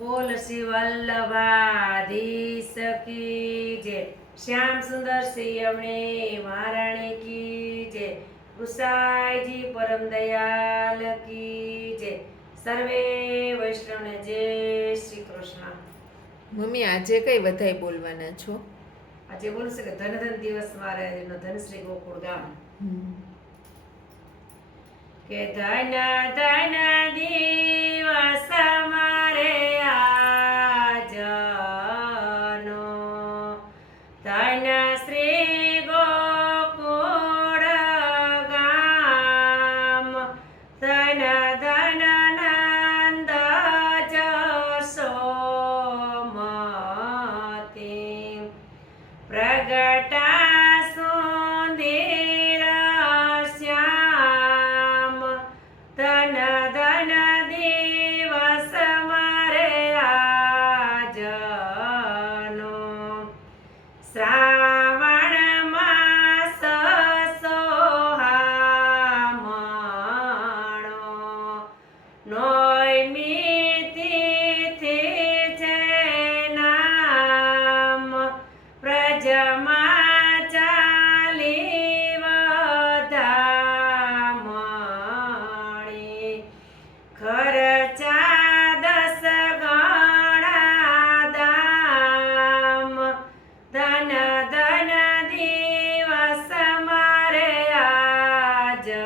બોલ શિવ વલ્લભાધીશ કી જે શ્યામ સુંદર સિયમણે મહારાણી કી જય. ગુસાઈજી પરમ દયાલ કી જે સર્વે વૈષ્ણવને જય શ્રી કૃષ્ણ. મમ્મી આજે કઈ વધારે બોલવાના છો? આજે બોલશે કે ધન ધન દિવસ મહારાજનો ધનશ્રી ગોકુળ ગામ. કે ધન ધન દી વ્રજમાં ચાલે વધામણે ખર્ચા દસ ગણા દામ. ધન ધન દિવસ મારે આજનો.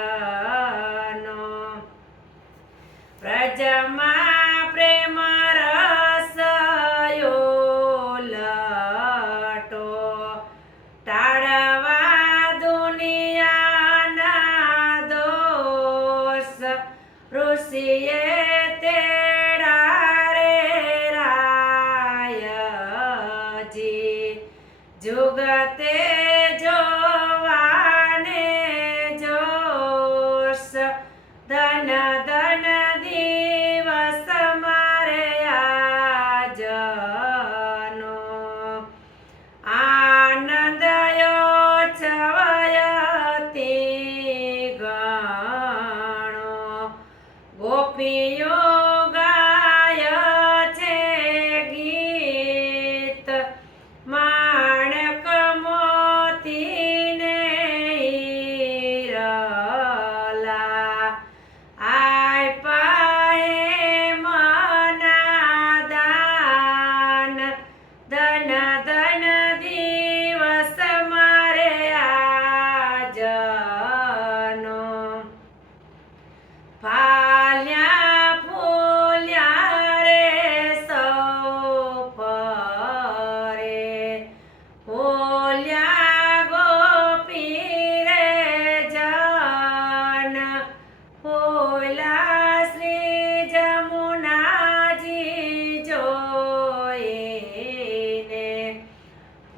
વ્રજમાં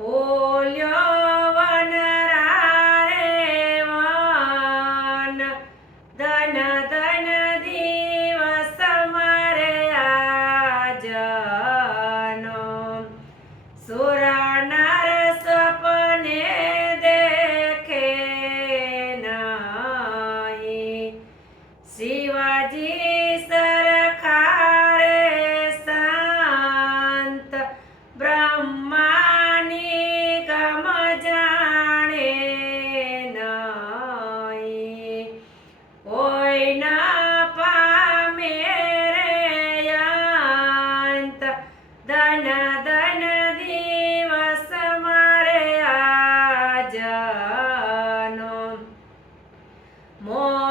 Hold your more.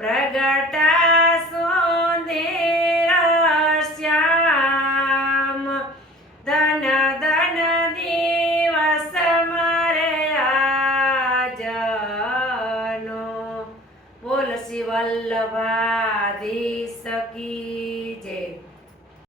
ಪ್ರಗಟ